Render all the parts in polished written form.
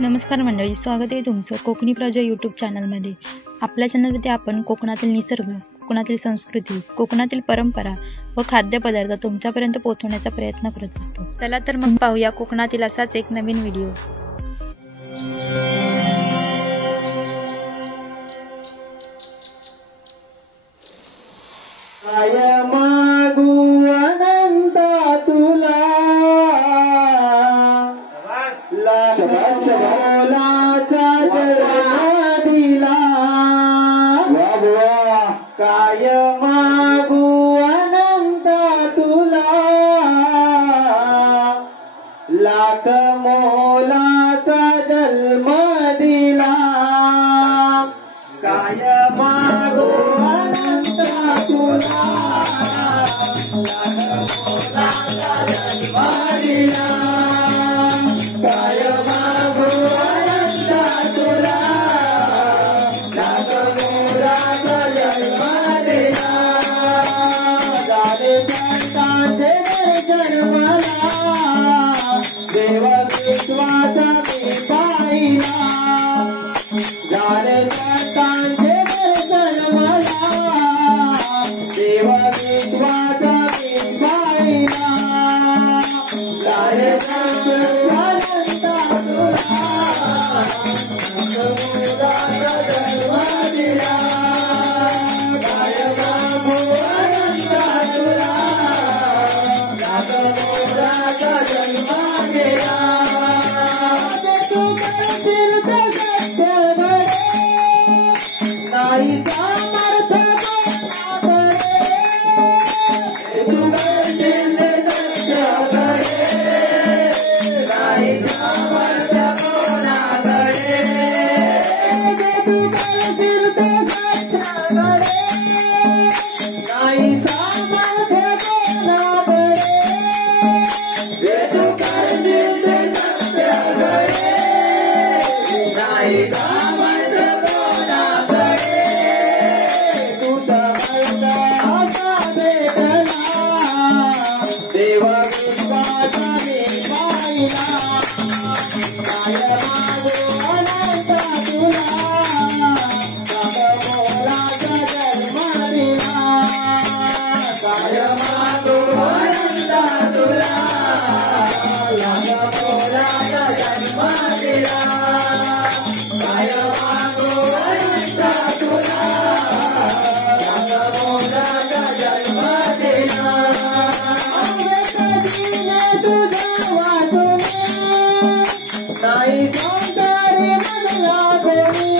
नमस्कार मंडळी, स्वागत आहे तुमचं कोकणी प्रजा यूट्यूब चॅनलमध्ये। आपल्या चॅनलमध्ये आपण कोकणातील निसर्ग, कोकणातील संस्कृती, कोकणातील परंपरा व खाद्यपदार्थ तुमच्यापर्यंत पोहोचवण्याचा प्रयत्न करत असतो। चला तर मग पाहूया कोकणातील असाच एक नवीन व्हिडिओ। काय मागू अनंता तुला मोलाचा जन्म दिला। काय मागू अनंता तुला लाख मोलाचा जन्म दिला। काय मागू अनंता तुला लाख मोलाचा जन्म दिला। काय मागू अनंता तुला लाख मोलाचा जन्म दिला। झाले संतांचे जन्मला देव विश्वाचा मी पाहिला। झाले संतांचे जन्मला देव विश्वाचा मी पाहिला। झाले अनंता तुला मोलाचा जन्म दिला। काय मागू अनंता तुला लाख मोलाचा जन्म दिला। तू करशील ते सत्य घडे नाही सामर्थ कोणाकडे। तू करशील ते सत्य घडे नाही सामर्थ कोणाकडे। तू करशील ते सत्य घडे नाही सामर्थ कोणाकडे। तू करशील ते सत्य घडे नाही सामर्थ कोणाकडे। तू समर्थ असा भेटला देव विश्वाचा मी पाहिला। काय मागू अनंता तुला लाख मोलाचा जन्म दिला। काय मागू अनंता तुला लाख मोलाचा जन्म दिला। काय मागू अनंता तुला लाख मोलाचा जन्म दिला। अंगठीने तुझ्या वाचूने नाही संसारी मधला कोणी।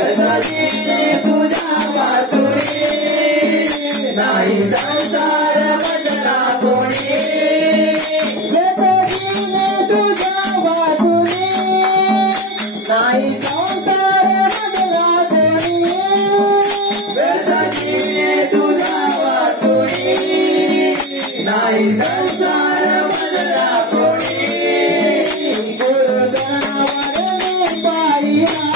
अंगठीने तुझ्या वाचूने नाही संसार मधला कोणी। अंगठीने तुझ्या वाचूने नाही संसार मधला कोणी। अंगठीने तुझ्या वाचूने नाही संसार मधला कोणी। गुरुजनावर मी पाहिला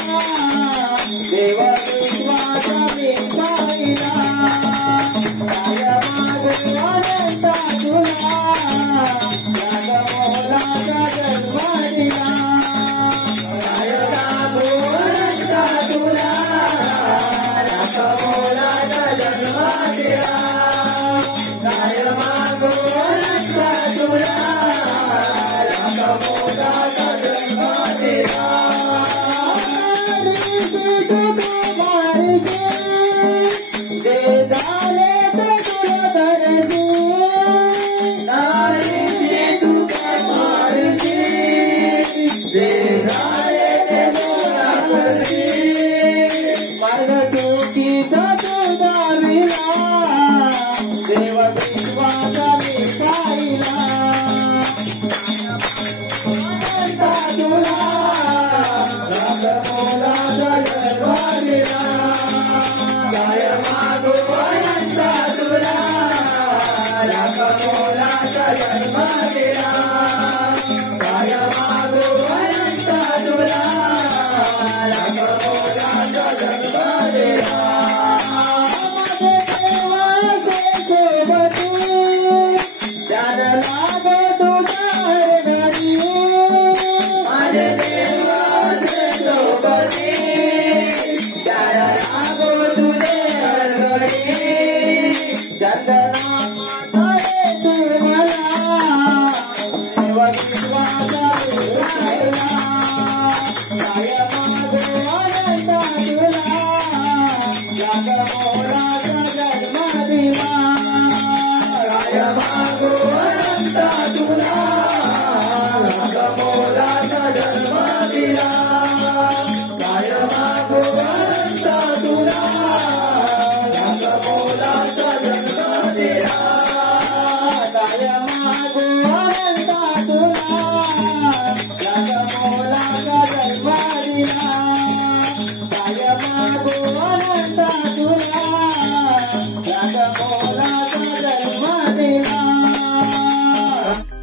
देव विश्वाचा मी पाहिला। काय मागू अनंता तुला लाख मोलाचा जन्म दिला। काय मागू अनंता तुला लाख मोलाचा जन्म दिला। काय मागू अनंता तुला लाख मोलाचा जन्म दिला। दे झाले ते तुला करशी नारीची तू मारशी। दे झाले ते तुला करशी मार्ग चुकीचा तुझा विला देव विश्वाचा मी पाहिला। अनंता तुला लाख मोलाचा जन्म दिला। काय मागू अनंता तुला लाख मोलाचा जन्म दिला। काय मागू अनंता तुला लाख मोलाचा जन्म दिला। माझे देवाचे सोबती ज्ञान लागे तुझ्या घरी। माझे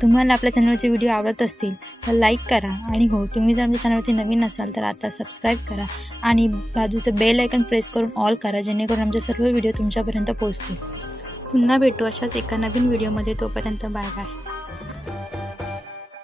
तुम्हाला आपल्या चॅनलचे व्हिडिओ आवडत असतील तर लाईक करा आणि हो तुम्ही जर आमच्या चॅनलवरती नवीन असाल तर आता सबस्क्राईब करा आणि बाजूचं बेल आयकॉन प्रेस करून ऑल करा जेणेकरून आमचे सर्व व्हिडिओ तुमच्यापर्यंत पोहोचतील. पुन्हा भेटू अशाच एका नवीन व्हिडिओमध्ये. तोपर्यंत बाय बाय.